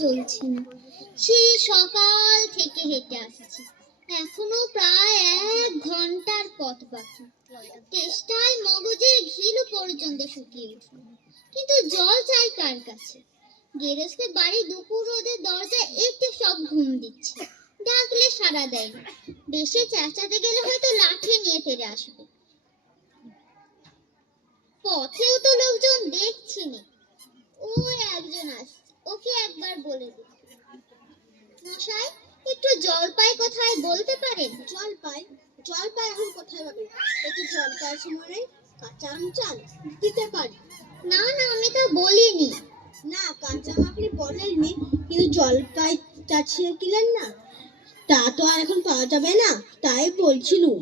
চলছে না। সেই সকাল থেকে হেঁটে আসছি, এখনো প্রায় 1 ঘন্টার পথ বাকি। তেষ্টায় মগজের ঘিলু পর্যন্ত শুকিয়ে উঠল, কিন্তু জল চাই কার কাছে? গেরস্তের বাড়ি দুপুর রোদের দরজায় একটু সব ঘুম দিচ্ছে, ডাকলে সাড়া দেয় না। বেশি চেঁচাতে গেলে হয়তো লাঠি নিয়ে তেড়ে আসবে। পথেও তো লোকজন দেখছি না। ওই একজন আসছে, ওকে একবার বলে দিই। মশাই, একটু জলপাই কোথায় বলতে পারেন? জলপাই? জলপাই এখন কোথায় পাবে? একটু জলপাই সময় কাঁচা আম চান, দিতে পারি। না না, আমি তা বলিনি। না, কাঁচা আম আপনি বলেননি, কিন্তু জলপাই চাচ্ছিলেন না? তা তো আর এখন পাওয়া যাবে না, তাই বলছিলুম।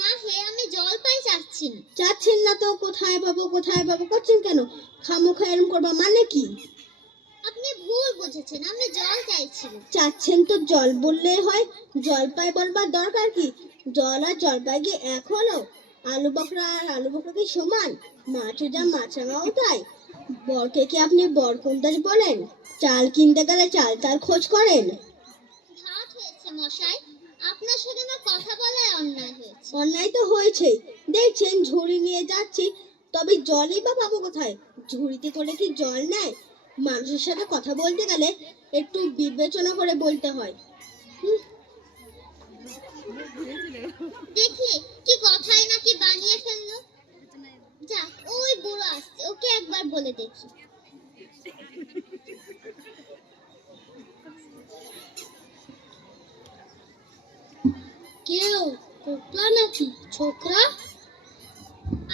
না হে, আমি জলপাই চাচ্ছি না। চাচ্ছেন না তো কোথায় পাবো কোথায় পাবো করছেন কেন? খামোখা এরম করবা মানে কি? আপনি ভুল বুঝেছেন, আমি জল চাইছিলাম। চাচ্ছেন তো জল বললেই হয়, জলপাই বলবার দরকার কি? জল আর জলপাই কি এক হলো? আলু বকরা আর আলু বকরা কি সমান? মাছও যা মাছরাঙাও তাই। বরকে কি আপনি বরকন্দাজ বলেন? চাল কিনতে গেলে চাল তার খোঁজ করেন? ঘাট হয়েছে মশাই, আপনার সাথে আমার কথা বলায় অন্যায় হয়েছে। অন্যায় তো হয়েছেই। দেখছেন ঝুড়ি নিয়ে যাচ্ছি, তবে জলই বা পাবো কোথায়? ঝুড়িতে করে কি জল নেয়? মানুষের সাথে কথা বলতে গেলে একটু বিবেচনা করে বলতে হয়। দেখলে কি কথাই নাকি বানিয়ে ফেললো। যাক, ওই বুড়ো আসছে, ওকে একবার বলে দেখি। কেউ কোকলা নাকি ছোকরা?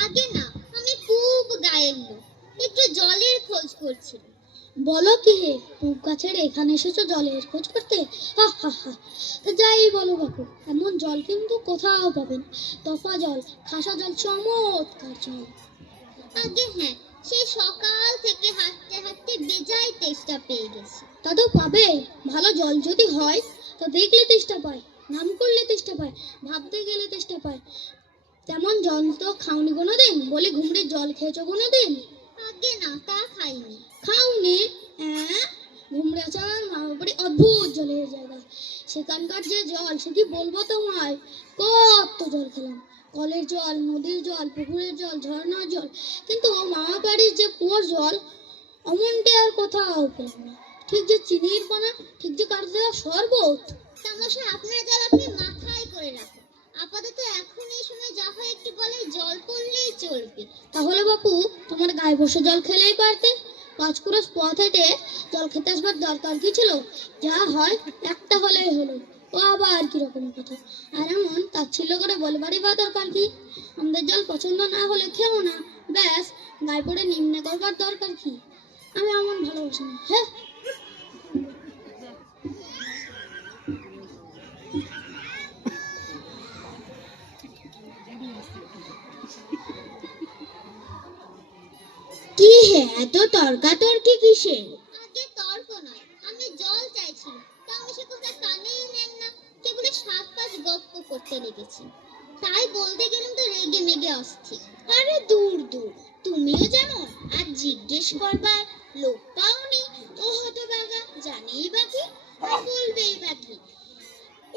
আগে না, আমি খুব গায়ের লোক, একটু জলের খোঁজ করছি। বলো কি হে, পুব গাছের এখানে এসেছো জলের খোঁজ করতে? হা হা হা। তা যাই বলো বাপু, এমন জল কিন্তু কোথাও পাবেন। তফা জল, খাসা জল, চমৎকার জল। আগে হ্যাঁ, সেই সকাল থেকে হাঁটতে হাঁটতে বেজায় তেষ্টা পেয়ে গেছি। তা তো পাবে, ভালো জল যদি হয়। তা দেখলে তেষ্টা পায়, নাম করলে তেষ্টা পায়, ভাবতে গেলে তেষ্টা পায়। তেমন জল তো খাওনি কোনোদিন? বলি ঘুমড়ির জল খেয়েছো কোনোদিন? আগে না, তা খাইনি। খাওনি? হ্যাঁ, ঘুমড়াচার মামাবাড়ি অদ্ভুত জলের জায়গা। সেখানকার যে জল সে কি বলবো তোমায়। কত জল খেলাম, কলের জল, নদীর জল, পুকুরের জল, ঝর্ণার জল, কিন্তু মামা বাড়ির যে কুয়োর জল অমনটি আর কোথাও পেলাম না। ঠিক যে চিনির পানা, ঠিক যে কাঠ দেওয়া শরবত। তামাশা, আপনার জল আপনি মাথায় করে রাখুন। আপাতত এখন এই সময় যা হয় একটু গলায় জল পড়লেই চলবে। তাহলে বাপু, তোমার গায়ে বসে জল খেলেই পারতে। 5 ক্রোশ পথ হেঁটে জল খেতে আসবার দরকার কি ছিল? যা হয় একটা হলেই হলো। ও আবার কিরকম কথা? আর এমন তাচ্ছিল্য করে বলবারই বা দরকার কি? আমাদের জল পছন্দ না হলে খেও না, ব্যাস। গায়ে পড়ে নিম্নে করবার দরকার কি? আমি এমন ভালোবাসি না, হ্যাঁ। কি হে, এত তর্কাতর্কি কিসের? আগে তর্ক নয়, আমি জল চাইছিলাম, তা আমি সে কথা কানেই নেন না, কেবল 7-5 গপ্প করতে লেগেছি। তাই বলতে গেলাম তো রেগে মেগে অস্থির। আরে দূর দূর, তুমিও যেমন আর জিজ্ঞেস করবার লোক পাওনি। ও হতভাগা জানেই বাকি, আর বলবেই বাকি।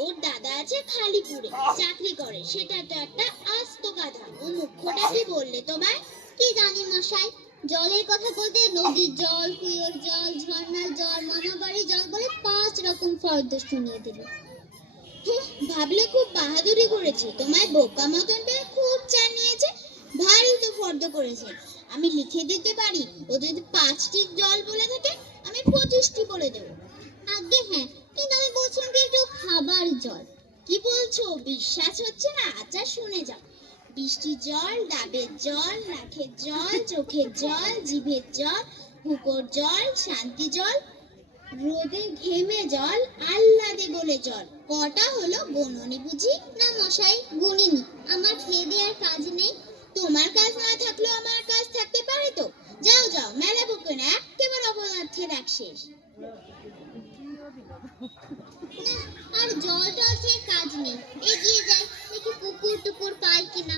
ওর দাদা আছে খালিপুরে, চাকরি করে, সেটা তো একটা আস্ত গাধা। ও মুখ্যটা কি বললে তোমায়? কি জানি মশাই, জলের কথা বলতে নদীর জল, কুয়োর জল, ঝর্ণার জল, মামাবাড়ির জল বলে 5 রকম ফর্দ শুনিয়ে দিল। ভাবলে খুব বাহাদুরি করেছে, তোমায় বোকা মতন পেয়ে খুব জানিয়েছে। ভারী তো ফর্দ করেছে। আমি লিখে দিতে পারি, ও যদি 5টি জল বলে থাকে আমি 25টি বলে দেবো। আগে হ্যাঁ, কিন্তু আমি বলছিলাম কি একটু খাবার জল। কি বলছো, বিশ্বাস হচ্ছে না? আচ্ছা শুনে যাও। বৃষ্টির জল, ডাবের জল, নাকের জল, চোখের জল, জিভের জল, হুকোর জল, শান্তি জল, রোদে ঘেমে জল, আহ্লাদে গলে জল। কটা হলো, গোননি বুঝি? না মশাই, গুনিনি, আমার খেয়ে দেওয়ার কাজ নেই। তোমার কাজ না থাকলেও আমার কাজ থাকতে পারে তো। যাও যাও, মেলা বকে না, একেবারে অপদার্থের এক শেষ। না, আর জল টল খেয়ে কাজ নেই, এগিয়ে যাই, দেখি পুকুর টুকুর পাই কিনা।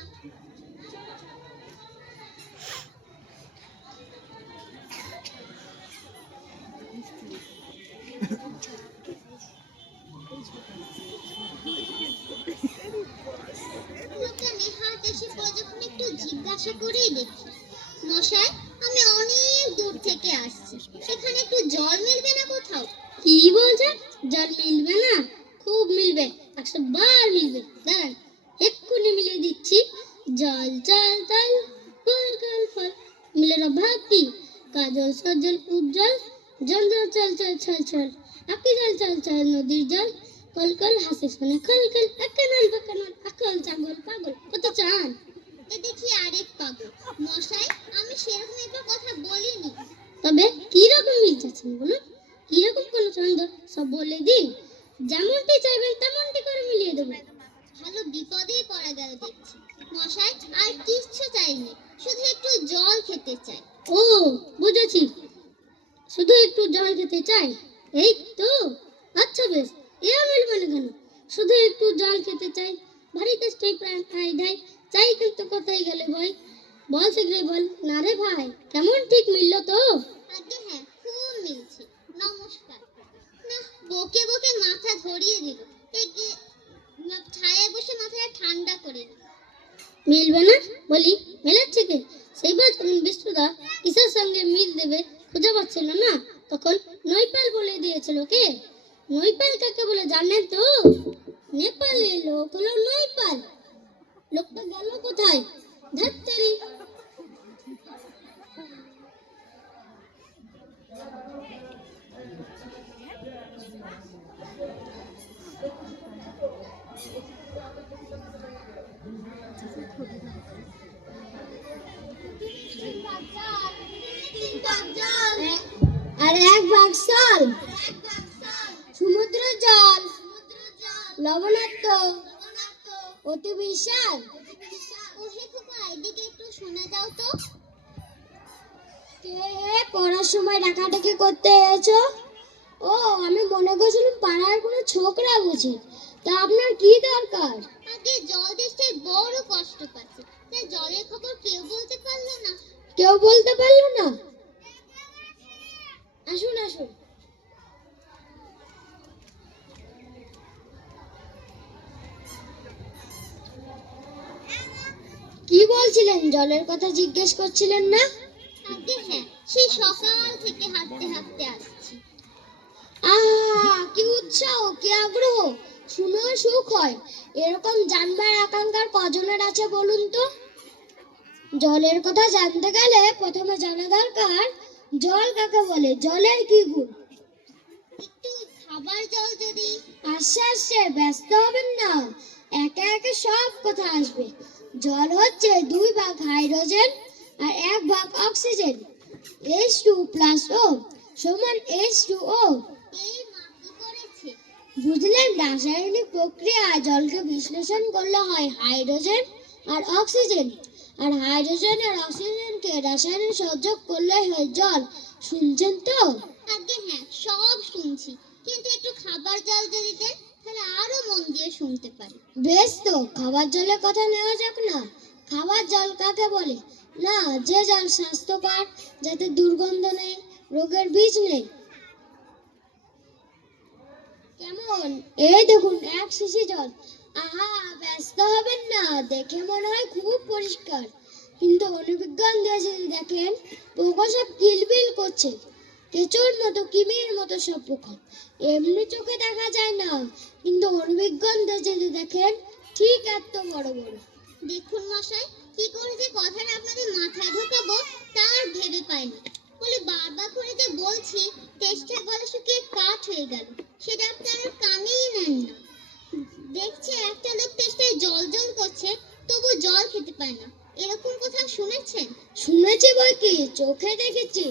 লোকটা নেহাত এসে পড়ে যখন একটু জিজ্ঞাসা করেই দেখি, মশাই আমি অনেক দূর থেকে আসছি, সেখানে একটু জল মিলবে না কোথাও? কি বলছেন? জল মিলবে না? খুব মিলবে, 100 বার মিলবে। দাঁড়ান, এক্ষুনি মিলিয়ে দিচ্ছি। জল জল জল, ফল ফল ফল, মিলের অভাব কি? কাজল সজল উজ্জ্বল, জল জল চল চল চল চল, আকি জল চল চল নদীর জল, কল কল হাসে শোনে খল খল, একানল বাকানল, আকল চাগল পাগল, কত চান? এ দেখি আরেক পাগল। মশাই আমি সেরকম একটা কথা বলিনি। তবে কি রকম মিলছেন বলুন? কি রকম কোন ছন্দ সব বলে দিন, যেমনটি চাইবেন তেমনটি করে মিলিয়ে দেবো। ভালো বিপদে পড়া গেল দেখছি। মশাই আর কিচ্ছু চাইনি, শুধু একটু জল খেতে চাই। ও, বুঝেছি, শুধু একটু জল খেতে চাই, এই তো। আচ্ছা বেশ, এ মিলবে না কেন? শুধু একটু জল খেতে চাই, ভারী তেষ্টায় প্রাণ খাই ঢাই, চাই কিন্তু কোথায় গেলে ভাই? বল শীঘ্রই বল না রে ভাই, কেমন ঠিক মিললো তো? আগে হ্যাঁ, খুব মিলছে। নমস্কার। না, বকে বকে মাথা ধরিয়ে দিল। এগিয়ে ছায়ায় বসে মাথাটা ঠান্ডা করে নিল। মিলবে না বলি, মেলাচ্ছে কে? সেইবার যখন বিষ্ণুদা কিসের সঙ্গে মিল দেবে খুঁজে পাচ্ছিল না, তখন নৈপাল বলে দিয়েছিল। কে নৈপাল কাকে বলে জানেন তো? নেপালের লোক হলো নৈপাল। লোকটা গেল কোথায়? ধাত্তেরি। আর এক ভাগ সাল সমুদ্র জল, লবণাক্ত, অতি বিশাল। ওহে খোকা, এদিকে একটু শুনে যাও তো। কে পড়ার সময় ডাকাডাকি করতে এসেছো? ও, আমি মনে করছিলাম পাড়ার কোনো ছোকরা বুঝি। তা আপনার কি দরকার? আগে জল তেষ্টায় বড় কষ্ট পাচ্ছে, তাই জলের খবর কেউ বলতে পারলো না। কেউ বলতে পারলো না? আসুন আসুন। কি বলছিলেন? জলের কথা জিজ্ঞেস করছিলেন না? আগে হ্যাঁ, সেই সকাল থেকে হাঁটতে হাঁটতে আসছি। কি উৎসাহ, কি আগ্রহ! শুনেও সুখ হয়। এরকম জানবার আকাঙ্ক্ষার কজনের আছে বলুন তো? জলের কথা জানতে গেলে প্রথমে জানা দরকার জল কাকে বলে, জলের কি গুণ। একটু খাবার জল যদি। আস্তে আস্তে, ব্যস্ত হবেন না, একে একে সব কথা আসবে। জল হচ্ছে 2 ভাগ হাইড্রোজেন আর 1 ভাগ অক্সিজেন। H2+O সমান H2O। এই মা কি করেছে? বুঝলেন, রাসায়নিক প্রক্রিয়ায় জলকে বিশ্লেষণ করলে হয় হাইড্রোজেন আর অক্সিজেন, আর হাইড্রোজেন আর অক্সিজেনকে রাসায়নিক সংযোগ করলে হয় জল। শুনছেন তো? আগে হ্যাঁ, সব শুনছি, কিন্তু একটু খাবার জল যদি দেন তাহলে আরো মন দিয়ে শুনতে পারি। বেশ, তো খাবার জলের কথা নেওয়া যাক না। খাবার জল কাকে বলে? না, যে জল স্বাস্থ্যকর, যাতে দুর্গন্ধ নেই, রোগের বীজ নেই। কেমন? এই দেখুন 1 শিশি জল। আহা, ব্যস্ত হবেন না, দেখে মনে হয় খুব পরিষ্কার, কিন্তু অনুবিজ্ঞান দিয়ে যদি দেখেন, পোকা সব কিলবিল করছে। কেঁচোর মতো, কিমির মতো সব পোকা। এমনি চোখে দেখা যায় না, কিন্তু অনুবিজ্ঞান দিয়ে যদি দেখেন, ঠিক এত বড় বড়। দেখুন মশাই, কি করে যে কথাটা আপনাদের মাথায় ঢোকাবো তার ভেবে পাইনি। বলে বারবার করে যে বলছি, তেষ্টায় গলা শুকিয়ে কাঠ হয়ে গেল, সেটা আপনারা কানেই নেন না। দেখছে একটা লোক তেষ্টায় জল জল করছে, তবু জল খেতে পায় না, এরকম কথা শুনেছেন? শুনেছি বই কি, চোখে দেখেছি।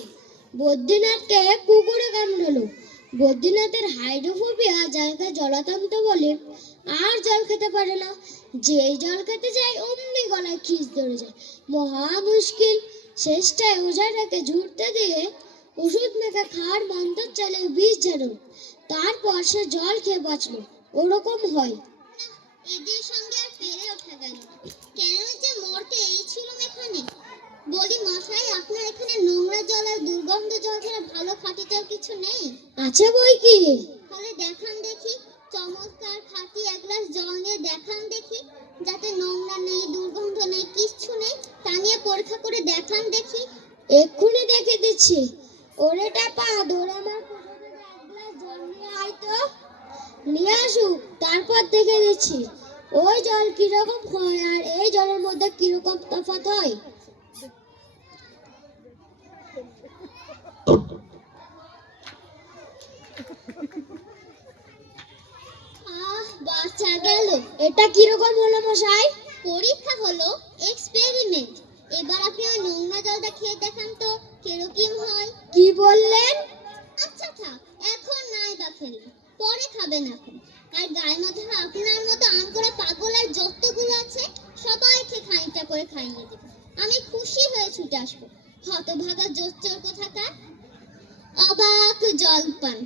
বদ্রীনাথকে কুকুরে কামড়ালো। বদ্রীনাথের হাইড্রোফোবিয়া, যাকে জলাতন্ত্র বলে, আর জল খেতে পারে না। যেই জল খেতে যায় অমনি গলায় খিস ধরে যায়, মহা মুশকিল। শেষটায় ওঝাটাকে ঝুড়তে দিয়ে ওষুধ মেখে খাওয়ার মন্ত্র চালে বিষ ঝাড়ল, তারপর সে জল খেয়ে বাঁচলো। ওরকম হয়। এদের সঙ্গে আর পেরে ওঠা গেল না। কেন যে মরতে এই ছিল এখানে। বলি মশাই, আপনার এখানে নোংরা জল আর দুর্গন্ধ জল ছাড়া ভালো খাঁটি জল কি কিছু নেই? আছে বই কি? তাহলে দেখান দেখি। চমৎকার খাঁটি এক গ্লাস জল নিয়ে দেখান দেখি, যাতে নোংরা নেই, দুর্গন্ধ নেই, কিচ্ছু নেই, তা নিয়ে পরীক্ষা করে দেখান দেখি। এক্ষুনি দেখে দিচ্ছি। ওরে টাপা, ধরে আমার কোঠা থেকে এক গ্লাস জল নিয়ে আয় তো। নিয়ে আসুক, তারপর দেখে দিচ্ছি ওই জল কিরকম হয় আর এই জলের মধ্যে কিরকম তফাৎ হয়। বাচ্চা গেল। এটা কিরকম হলো মশাই? পরীক্ষা হলো, এক্সপেরিমেন্ট। এবার আপনি ওই নোংরা জলটা খেয়ে দেখান তো কিরকম হয়। কি বললেন? আচ্ছা থাক, এখন নাই বা খেলেন, পরে খাবেন এখন। আর গায়ের মধ্যে আপনার মতো আম করে পাগল আর যতগুলো আছে সবাইকে খানিকটা করে খাইয়ে দেব। আমি খুশি হয়ে ছুটে আসবো। হতভাগা জোচ্চোর কোথাকার। অবাক জলপান।